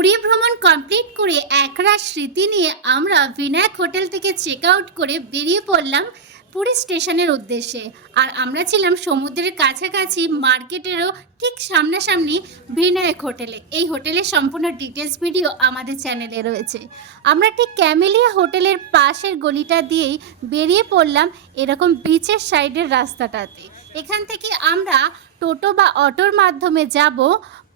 পুরী ভ্রমণ কমপ্লিট করে একরাশ স্মৃতি নিয়ে আমরা বিনায়ক হোটেল থেকে চেক আউট করে বেরিয়ে পড়লাম পুরী স্টেশনের উদ্দেশ্যে। আর আমরা ছিলাম সমুদ্রের কাছাকাছি মার্কেটেরও ঠিক সামনাসামনি বিনায়ক হোটেলে। এই হোটেলের সম্পূর্ণ ডিটেলস ভিডিও আমাদের চ্যানেলে রয়েছে। আমরা ঠিক ক্যামেলিয়া হোটেলের পাশের গলিটা দিয়েই বেরিয়ে পড়লাম এরকম বিচের সাইডের রাস্তাটাতে। এখান থেকে আমরা টোটো বা অটোর মাধ্যমে যাব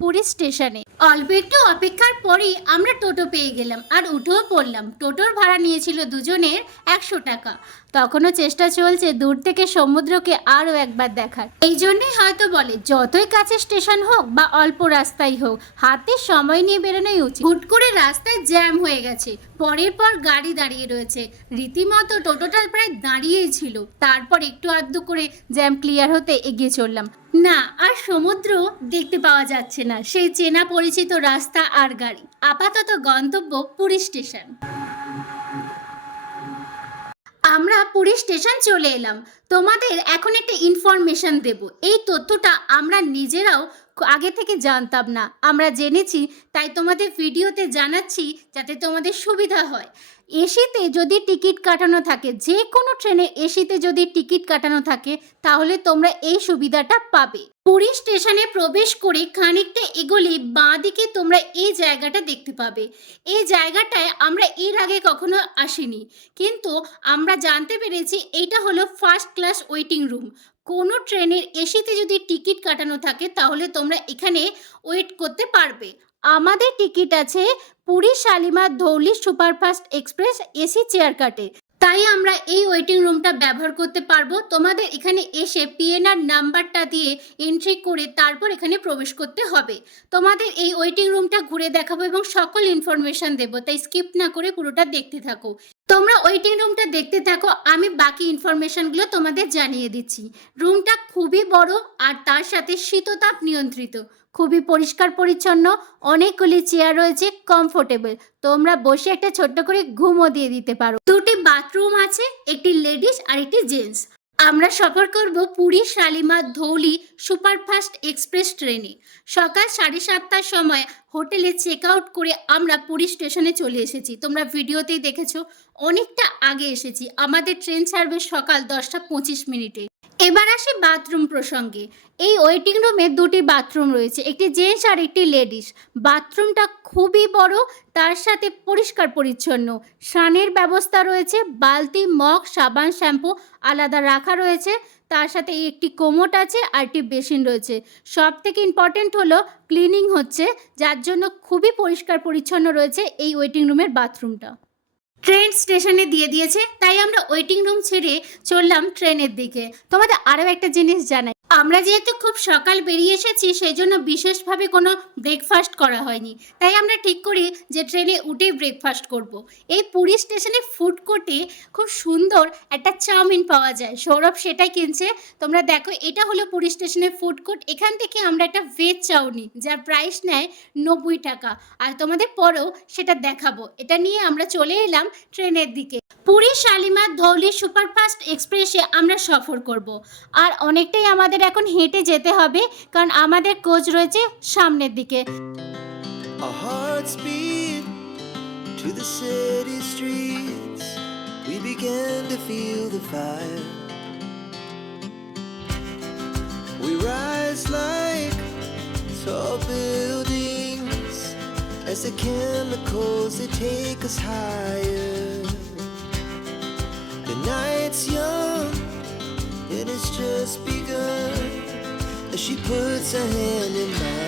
পুরী স্টেশনে। অল্প একটু অপেক্ষার পরেই আমরা টোটো পেয়ে গেলাম আর উঠেও পড়লাম। টোটোর ভাড়া নিয়েছিল দুজনের একশো টাকা। তখনও চেষ্টা চলছে দূর থেকে সমুদ্রকে আরও একবার দেখার। এই জন্যই হয়তো বলে, যতই কাছে স্টেশন হোক বা অল্প রাস্তাই হোক, হাতে সময় নিয়ে বেরোনোই উচিত। হুট করে রাস্তায় জ্যাম হয়ে গেছে। পরের পর গাড়ি দাঁড়িয়ে রয়েছে। রীতিমতো টোটোটা প্রায় দাঁড়িয়েই ছিল। তারপর একটু আধটু করে জ্যাম ক্লিয়ার হতে এগিয়ে চললাম। না, আর সমুদ্র দেখতে পাওয়া যাচ্ছে না। সেই চেনা পরিচিত রাস্তা আর গাড়ি। আপাতত গন্তব্য পুরী স্টেশন। আমরা পুরী স্টেশন চলে এলাম। তোমাদের এখন একটা ইনফরমেশন দেব। এই তথ্যটা আমরা নিজেরাও আগে থেকে জানতাম না। আমরা জেনেছি, তাই তোমাদের ভিডিওতে জানাচ্ছি, যাতে তোমাদের সুবিধা হয়। এসিতে যদি টিকিট কাটানো থাকে যে কোনো ট্রেনে এসিতে যদি টিকিট কাটানো থাকে, তাহলে তোমরা এই সুবিধাটা পাবে। পুরী স্টেশনে প্রবেশ করে খানিকটা এগোলে বাঁ দিকে তোমরা এই জায়গাটা দেখতে পাবে। এই জায়গাটায় আমরা এর আগে কখনো আসিনি। কিন্তু আমরা জানতে পেরেছি এইটা হলো ফার্স্ট ক্লাস ওয়েটিং রুম। কোনো ট্রেনের এসিতে যদি টিকিট কাটানো থাকে, তাহলে তোমরা এখানে ওয়েট করতে পারবে। আমাদের টিকিট আছে Puri Shalimar Dhauli superfast express AC chair কাটে। তাই আমরা এই ওয়েটিং রুমটা ব্যবহার করতে পারব। তোমাদের এখানে এসে পিএনআর নাম্বারটা দিয়ে এন্ট্রি করে তারপর এখানে প্রবেশ করতে হবে। তোমাদের এই ওয়েটিং রুমটা ঘুরে দেখাবো এবং সকল ইনফরমেশান দেবো। তাই স্কিপ না করে পুরোটা দেখতে থাকো। তোমরা ওয়েটিং রুমটা দেখতে থাকো, আমি বাকি ইনফরমেশনগুলো তোমাদের জানিয়ে দিচ্ছি। রুমটা খুবই বড় আর তার সাথে শীততাপ নিয়ন্ত্রিত। খুবই পরিষ্কার পরিচ্ছন্ন, অনেকগুলি চেয়ার রয়েছে কমফোর্টেবল তোমরা বসে একটা ছোট্ট করে ঘুমও দিয়ে দিতে পারো। দুটি বাথরুম আছে, একটি লেডিস আর একটি জেন্টস আমরা সফর করব পুরী শালিমার ধৌলি সুপারফাস্ট এক্সপ্রেস ট্রেনে। সকাল সাড়ে সাতটার সময় হোটেলে চেক আউট করে আমরা পুরী স্টেশনে চলে এসেছি। তোমরা ভিডিওতেই দেখেছ। অনেকটা আগে এসেছি। আমাদের ট্রেন ছাড়বে সকাল দশটা পঁচিশ মিনিটে। এবার আসি বাথরুম প্রসঙ্গে। এই ওয়েটিং রুমে দুটি বাথরুম রয়েছে, একটি জেন্টস আর একটি লেডিস। বাথরুমটা খুবই বড়, তার সাথে পরিষ্কার পরিচ্ছন্ন। স্নানের ব্যবস্থা রয়েছে, বালতি, মগ, সাবান, শ্যাম্পু আলাদা রাখা রয়েছে। তার সাথে একটি কোমোট আছে আর একটি বেসিন রয়েছে। সব থেকে ইম্পর্টেন্ট হলো ক্লিনিং হচ্ছে, যার জন্য খুবই পরিষ্কার পরিচ্ছন্ন রয়েছে এই ওয়েটিং রুমের বাথরুমটা। ট্রেন স্টেশনে দিয়ে দিয়েছে, তাই আমরা ওয়েটিং রুম ছেড়ে চললাম ট্রেনের দিকে। তোমাদের আরও একটা জিনিস জানাই। আমরা যেহেতু খুব সকাল বেরিয়ে এসেছি সেই জন্য বিশেষভাবে কোনো ব্রেকফাস্ট করা হয়নি। তাই আমরা ঠিক করি যে ট্রেনে উঠেই ব্রেকফাস্ট করব। এই পুরী স্টেশনে ফুড কোর্টে খুব সুন্দর একটা চাউমিন পাওয়া যায়। সৌরভ সেটাই কিনছে। তোমরা দেখো, এটা হলো পুরী স্টেশনের ফুড কোর্ট এখান থেকে আমরা একটা ভেজ চাউনি যার প্রাইস নেয় নব্বই টাকা। আর তোমাদের পরেও সেটা দেখাবো। এটা নিয়ে আমরা চলে এলাম ট্রেনের দিকে। পুরী শালিমার ধৌলি সুপারফাস্ট এক্সপ্রেসে আমরা সফর করব। আর অনেকটাই আমাদের এখন হেঁটে যেতে হবে কারণ আমাদের কোচ রয়েছে সামনের দিকে to the city like tall buildings as the chemicals they take us higher. The night's young just begun as she puts her hand in mine.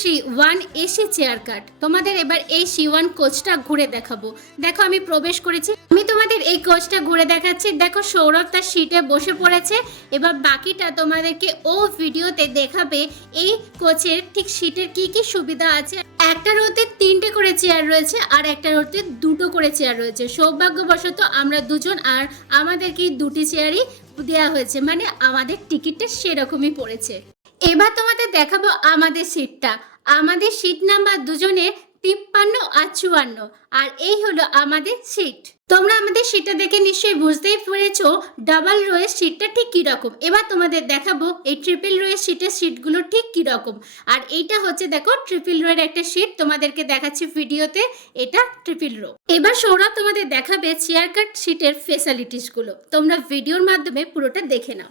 C one AC chair car. তোমাদের এবার এই C one কোচটা ঘুরে দেখাবো। দেখো, আমি প্রবেশ করেছি। আমি তোমাদের এই কোচটা ঘুরে দেখাচ্ছি। দেখো, সৌরভ তার সিটে বসে পড়েছে। এবার বাকিটা তোমাদেরকে ও ভিডিওতে দেখাবে এই কোচের ঠিক সিটের কি কি সুবিধা আছে। একটা রোতে তিনটে করে চেয়ার রয়েছে আর একটা রোতে দুটো করে চেয়ার রয়েছে। সৌভাগ্যবশত আমরা দুজন আর আমাদেরকে দুটি চেয়ারই দেওয়া হয়েছে। মানে আমাদের টিকিটটা সেরকমই পড়েছে। এবার তোমাদের দেখাবো আমাদের সিটটা আমাদের সিট নাম্বার দুজনের তিপ্পান্ন আর চুয়ান্ন। আর এই হলো আমাদের সিট তোমরা আমাদের সিটটা দেখে নিশ্চয়ই বুঝতেই পেরেছ ডাবল রোয়ের সিটটা ঠিক কী রকম এবার তোমাদের দেখাবো এই ট্রিপল রোয়ের সিটের সিটগুলো ঠিক কী রকম আর এইটা হচ্ছে দেখো ট্রিপল রোয়ের একটা সিট তোমাদেরকে দেখাচ্ছি ভিডিওতে এটা ট্রিপল রো এবার সৌরভ তোমাদের দেখাবে চেয়ার কাট সিটের ফেসিলিটিসগুলো তোমরা ভিডিওর মাধ্যমে পুরোটা দেখে নাও।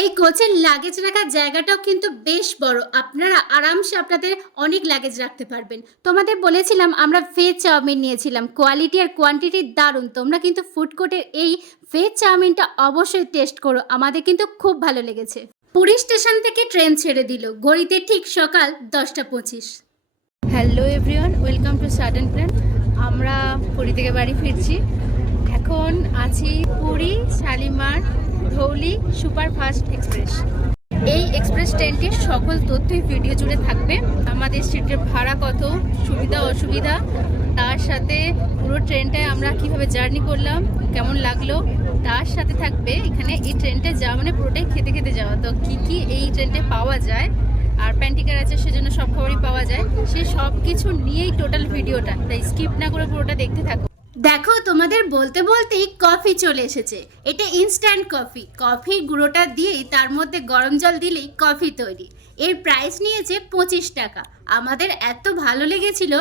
এই কোচের লাগেজ রাখার জায়গাটাও কিন্তু বেশ বড়। আপনারা আরামসে আপনাদের অনেক লাগেজ রাখতে পারবেন। তোমাদের বলেছিলাম, আমরা ভেজ চাউমিন নিয়েছিলাম। কোয়ালিটি আর কোয়ান্টিটি দারুণ। তোমরা কিন্তু ফুড কোর্টের এই ভেজ চাউমিনটা অবশ্যই টেস্ট করো। আমাদের কিন্তু খুব ভালো লেগেছে। পুরী স্টেশন থেকে ট্রেন ছেড়ে দিল। গড়িতে ঠিক সকাল দশটা পঁচিশ। Hello everyone welcome to sudden plan আমরা পুরী থেকে বাড়ি ফিরছি। এখন আছি পুরী, শালিমার, ধৌলি, সুপারফাস্ট এক্সপ্রেস। এই এক্সপ্রেস ট্রেনটির সকল তথ্যই ভিডিও জুড়ে থাকবে। আমাদের সিটের ভাড়া কত, সুবিধা, অসুবিধা, তার সাথে পুরো ট্রেনটায় আমরা কীভাবে জার্নি করলাম, কেমন লাগল, তার সাথে থাকবে এখানে এই ট্রেনটায় যাওয়া মানে পুরোটাই খেতে খেতে যাওয়া। তো কী কী এই ট্রেনটায় পাওয়া যায়, আর প্যান্টিকার আছে সেজন্য সব খবরই পাওয়া যায়, সে সব কিছু নিয়েই টোটাল ভিডিওটা। তাই স্কিপ না করে পুরোটা দেখতে থাকো। দেখো, তোমাদের বলতে বলতেই কফি চলে এসেছে। এটা ইনস্ট্যান্ট কফি কফির গুঁড়োটা দিয়েই তার মধ্যে গরম জল দিলেই কফি তৈরি। এর প্রাইস নিয়েছে পঁচিশ টাকা। আমাদের এত ভালো লেগেছিল,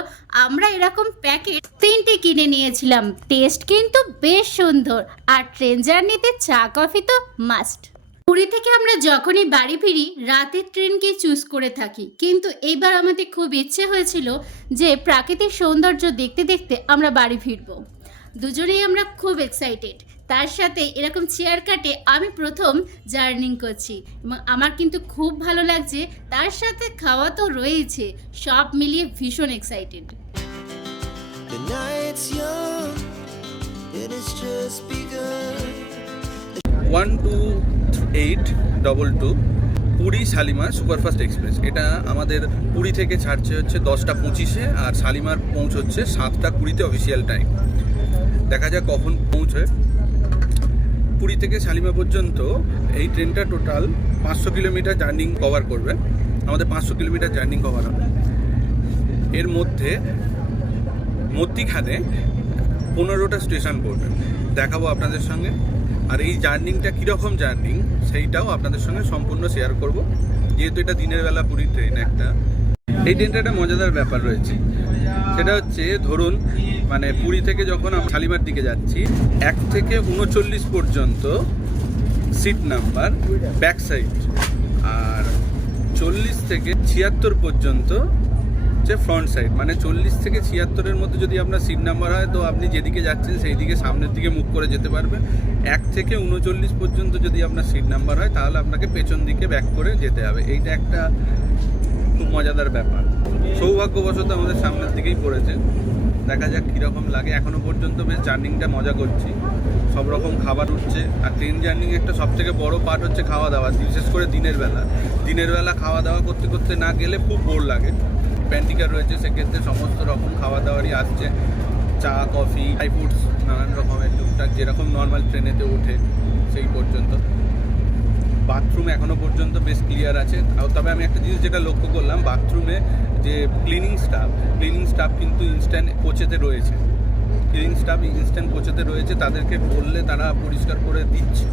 আমরা এরকম প্যাকেট তিনটে কিনে নিয়েছিলাম। টেস্ট কিন্তু বেশ সুন্দর। আর ট্রেন জার্নিতে চা কফি তো মাস্ট পুরী থেকে আমরা যখনই বাড়ি ফিরি রাতের ট্রেনকে চুজ করে থাকি। কিন্তু এইবার আমাদের খুব ইচ্ছে হয়েছিল যে প্রাকৃতিক সৌন্দর্য দেখতে দেখতে আমরা বাড়ি ফিরবো। দুজনেই আমরা খুব এক্সাইটেড তার সাথে এরকম চেয়ার কাটে আমি প্রথম জার্নিং করছি। এবং আমার কিন্তু খুব ভালো লাগছে। তার সাথে খাওয়া তো রয়েছে সব মিলিয়ে ভীষণ excited the night's eight double two Puri Shalimar superfast express এটা আমাদের পুরী থেকে ছাড়ছে হচ্ছে দশটা পঁচিশে আর শালিমার পৌঁছচ্ছে সাতটা কুড়িতে অফিসিয়াল টাইম দেখা যাক কখন পৌঁছয় পুরী থেকে শালিমা পর্যন্ত এই ট্রেনটা টোটাল পাঁচশো কিলোমিটার জার্নি কভার করবে আমাদের পাঁচশো কিলোমিটার জার্নি কভার হবে এর মধ্যে মধ্যিখানে পনেরোটা স্টেশন পড়বে দেখাবো আপনাদের সঙ্গে আর এই জার্নিংটা কীরকম জার্নিং, সেইটাও আপনাদের সঙ্গে সম্পূর্ণ শেয়ার করব। যেহেতু এটা দিনের বেলা পুরী ট্রেন একটা। এই ট্রেনটা একটা মজাদার ব্যাপার রয়েছে। সেটা হচ্ছে, ধরুন মানে পুরী থেকে যখন আমরা শালিমার দিকে যাচ্ছি, এক থেকে উনচল্লিশ পর্যন্ত সিট নাম্বার ব্যাক সাইড আর চল্লিশ থেকে ছিয়াত্তর পর্যন্ত হচ্ছে ফ্রন্ট সাইড মানে চল্লিশ থেকে ছিয়াত্তরের মধ্যে যদি আপনার সিট নাম্বার হয়, তো আপনি যেদিকে যাচ্ছেন সেই দিকে সামনের দিকে মুখ করে যেতে পারবেন এক থেকে উনচল্লিশ পর্যন্ত যদি আপনার সিট নাম্বার হয়, তাহলে আপনাকে পেছন দিকে ব্যাক করে যেতে হবে। এইটা একটা খুব মজাদার ব্যাপার। সৌভাগ্যবশত আমাদের সামনের দিকেই পড়েছে। দেখা যাক কীরকম লাগে। এখনও পর্যন্ত বেশ জার্নিংটা মজা করছি। সব রকম খাবার উঠছে। আর ট্রেন জার্নিং একটা সব থেকে বড় পার্ট হচ্ছে খাওয়া দাওয়া, বিশেষ করে দিনের বেলা। দিনের বেলা খাওয়া দাওয়া করতে করতে না গেলে খুব বোর লাগে। প্যান্টিকার রয়েছে, সেক্ষেত্রে সমস্ত রকম খাওয়া দাওয়ারই আসছে। চা, কফি ড্রাই ফ্রুটস নানান রকমের টুকটাক, যেরকম নর্মাল ট্রেনেতে ওঠে, সেই পর্যন্ত। বাথরুম এখনও পর্যন্ত বেশ ক্লিয়ার আছে। তবে আমি একটা জিনিস যেটা লক্ষ্য করলাম বাথরুমে যে ক্লিনিং স্টাফ ক্লিনিং স্টাফ কিন্তু ইনস্ট্যান্ট কোচেতে রয়েছে। ক্লিনিং স্টাফ ইনস্ট্যান্ট কোচেতে রয়েছে, তাদেরকে বললে তারা পরিষ্কার করে দিচ্ছে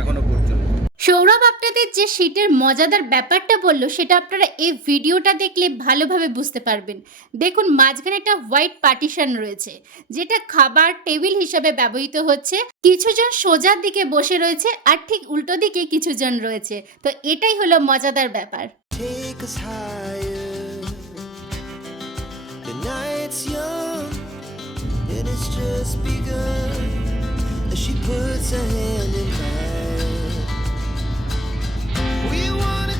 এখনও পর্যন্ত। সৌরভ আপনাদের যে শীতের মজাদার ব্যাপারটা বলল, সেটা আপনারা এই ভিডিওটা দেখলে ভালোভাবে বুঝতে পারবেন। দেখুন, মাঝখানে একটা হোয়াইট পার্টিশন রয়েছে, যেটা খাবার টেবিল হিসাবে ব্যবহৃত হচ্ছে। কিছুজন সোজার দিকে বসে রয়েছে আর ঠিক উল্টো দিকে কিছুজন রয়েছে। তো এটাই হলো মজাদার ব্যাপার। She puts her hand in mine.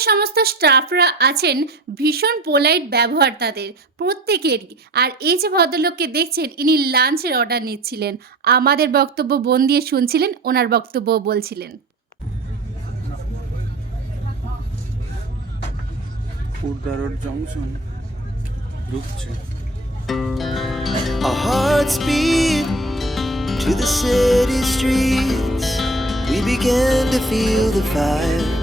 সমস্ত স্টাফরা আছেন ভীষণ পোলাইট ব্যবহার তাদের প্রত্যেকেরই আর এই যে ভদ্রলোককে দেখছেন ইনি লাঞ্চের অর্ডার নিচ্ছিলেন আমাদের বক্তব্য মন দিয়ে শুনছিলেন ওনার বক্তব্য বলছিলেন রোড জংশন ঢুকছে Our hearts to the city streets. We began to feel the fire.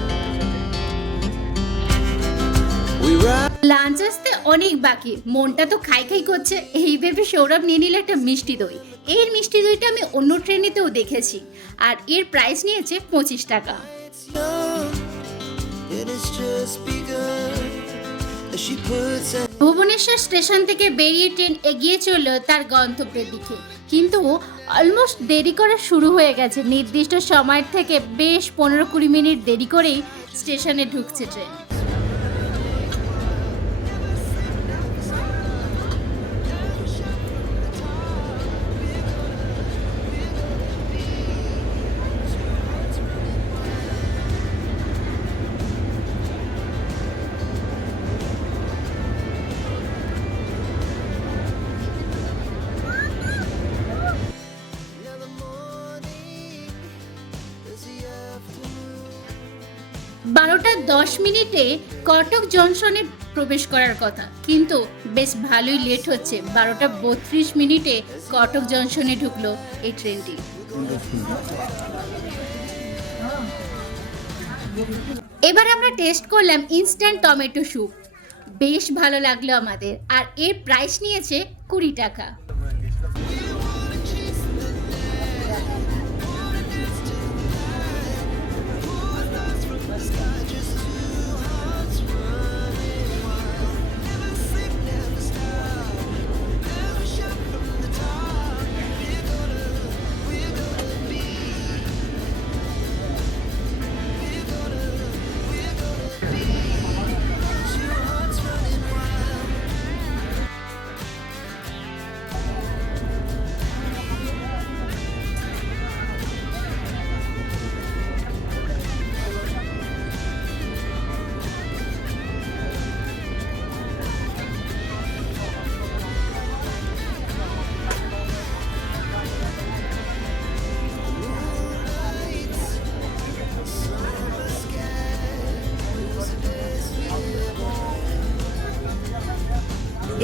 Lunch আসতে অনেক বাকি। মনটা তো খাই খাই করছে। এই ভেবে সৌরভ নিয়ে নিল একটা মিষ্টি দই। এর মিষ্টি দইটা আমি অন্য ট্রেনেতেও দেখেছি। আর এর প্রাইস নিয়েছে পঁচিশ টাকা। ভুবনেশ্বর স্টেশন থেকে বেরিয়ে ট্রেন এগিয়ে চলল তার গন্তব্যের দিকে। কিন্তু অলমোস্ট দেরি করা শুরু হয়ে গেছে। নির্দিষ্ট সময়ের থেকে বেশ পনেরো কুড়ি মিনিট দেরি করেই স্টেশনে ঢুকছে ট্রেন বারোটা দশ মিনিটে কটক জংশনে প্রবেশ করার কথা। কিন্তু বেশ ভালোই লেট হচ্ছে। বারোটা বত্রিশ মিনিটে কটক জংশনে ঢুকলো এই ট্রেনটি। এবার আমরা টেস্ট করলাম ইনস্ট্যান্ট টমেটো স্যুপ বেশ ভালো লাগল আমাদের। আর এর প্রাইস নিয়েছে কুড়ি টাকা।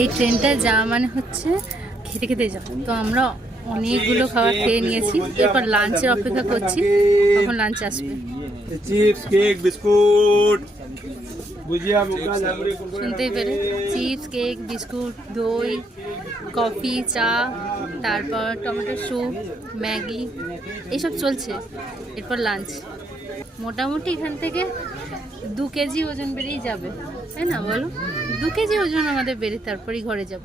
এই ট্রেনটা যাওয়া মানে হচ্ছে খেতে খেতে যাওয়া। তো আমরা অনেকগুলো খাবার খেয়ে নিয়েছি। এরপর লাঞ্চের অপেক্ষা করছি। তখন লাঞ্চ আসবে? চিপস কেক বিস্কুট শুনতেই পেরে চিপস কেক বিস্কুট দই কফি চা তারপর টমেটো স্যুপ ম্যাগি এসব চলছে। এরপর লাঞ্চ মোটামুটি এখান থেকে দু কেজি ওজন বেরিয়ে যাবে। তাই না বলো? দু কেজি ওজন আমাদের বেরিয়ে তারপরেই ঘরে যাব।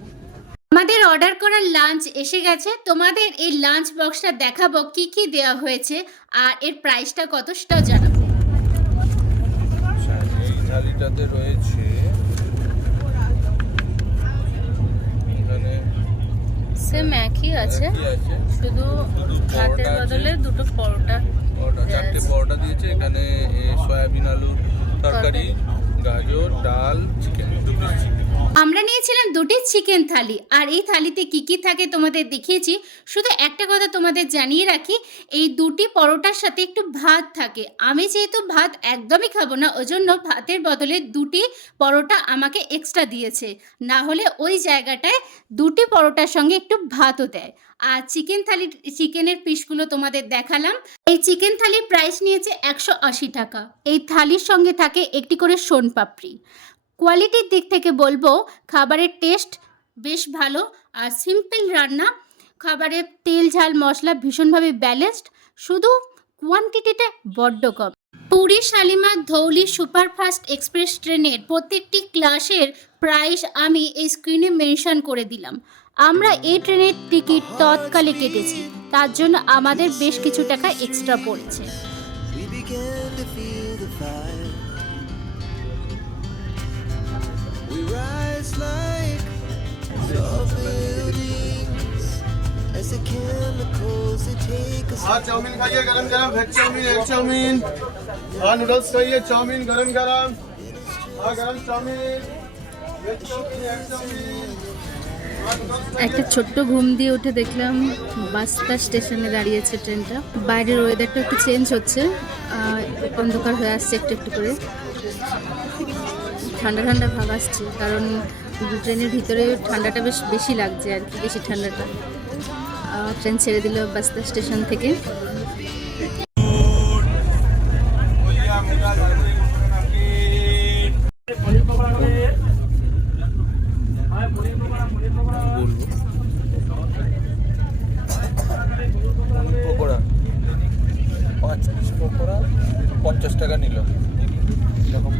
আমাদের অর্ডার করার লাঞ্চ এসে গেছে। তোমাদের এই লাঞ্চ বক্সটা দেখাবো কি কি দেওয়া হয়েছে আর এর প্রাইসটা কত সেটাও জানাব। এই থালিটাতে রয়েছে সেম একই আছে। শুধু শুধু ভাতের বদলে দুটো পরোটা পরোটা চারটে পরোটা দিয়েছে। এখানে সয়াবিন আলুর তরকারি। গাজর ডাল চিকেন দু পিস চিকেন আমরা নিয়েছিলাম দুটি চিকেন থালি। আর এই থালিতে কি কি থাকে তোমাদের দেখিয়েছি। শুধু একটা কথা তোমাদের জানিয়ে রাখি, এই দুটি পরোটার সাথে একটু ভাত থাকে। আমি যেহেতু ভাত একদমই খাব না, ওজন্য ভাতের বদলে দুটি পরোটা আমাকে এক্সট্রা দিয়েছে। না হলে ওই জায়গাটায় দুটি পরোটার সঙ্গে একটু ভাতও দেয়। আর চিকেন থালির চিকেনের পিসগুলো তোমাদের দেখালাম। এই চিকেন থালির প্রাইস নিয়েছে একশো আশি টাকা। এই থালির সঙ্গে থাকে একটি করে সোন পাপড়ি কোয়ালিটির দিক থেকে বলব, খাবারের টেস্ট বেশ ভালো। আর সিম্পল রান্না, খাবারের তেল, ঝাল, মশলা ভীষণভাবে ব্যালেন্সড শুধু কোয়ান্টিটিটা বড্ড কম। পুরী শালিমার ধৌলি সুপারফাস্ট এক্সপ্রেস ট্রেনের প্রত্যেকটি ক্লাসের প্রাইস আমি এই স্ক্রিনে মেনশন করে দিলাম। আমরা এই ট্রেনের টিকিট তৎকালে কেটেছি, তার জন্য আমাদের বেশ কিছু টাকা এক্সট্রা পড়েছে। We rise like tall buildings as the chemicals they take us. हाँ चाउमीन खाइए गरम गरम वेज चाउमीन एग चाउमीन हाँ नूडल्स खाइए चाउमीन गरम गरम हाँ गरम चाउमीन একটা ছোট্ট ঘুম দিয়ে উঠে দেখলাম বাস্তা স্টেশনে দাঁড়িয়েছে ট্রেনটা বাইরের ওয়েদারটা একটু চেঞ্জ হচ্ছে অন্ধকার হয়ে আসছে একটু একটু করে ঠান্ডা ঠান্ডা ভাব আসছে, কারণ ট্রেনের ভিতরে ঠান্ডাটা বেশ বেশি লাগছে আর কি, বেশি ঠান্ডাটা। ট্রেন ছেড়ে দিল বাস্তা স্টেশন থেকে। পকোড়া পকোড়া পঞ্চাশ টাকা নিল। এরকম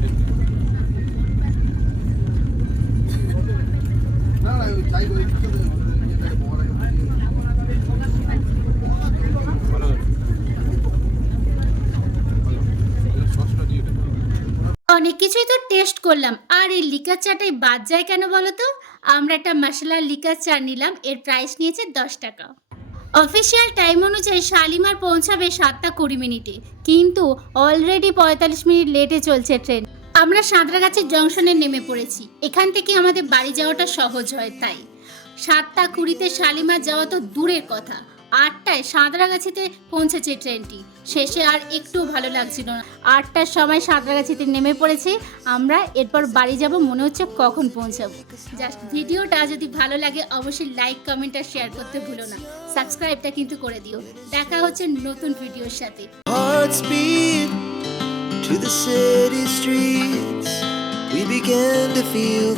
অনেক কিছুই তো টেস্ট করলাম। আর এই লিকার চাটাই বাদ যায় কেন বলো তো আমরা একটা মশলা লিকার চা নিলাম, এর প্রাইস নিয়েছে দশ টাকা। অফিসিয়াল টাইম অনুযায়ী শালিমার পৌঁছাবে সাতটা কুড়ি মিনিটে। কিন্তু অলরেডি পঁয়তাল্লিশ মিনিট লেটে চলছে ট্রেন আমরা সাঁতরাগাছির জংশনে নেমে পড়েছি। এখান থেকে আমাদের বাড়ি যাওয়াটা সহজ হয়, তাই। সাতটা কুড়িতে শালিমার যাওয়া তো দূরের কথা। আটটায় সাঁতরাগাছিতে পৌঁছেছে ট্রেনটি। শেষে আর একটু ভালো লাগছিল না। আটটার সময় সাঁতরাগাছিতে নেমে পড়েছি। আমরা এরপর বাড়ি যাব, মনে হচ্ছে কখন পৌঁছাবো। জাস্ট ভিডিওটা যদি ভালো লাগে, অবশ্যই লাইক, কমেন্ট আর শেয়ার করতে ভুলো না। সাবস্ক্রাইবটা কিন্তু করে দিও। দেখা হচ্ছে নতুন ভিডিওর সাথে। To the city streets. We began to feel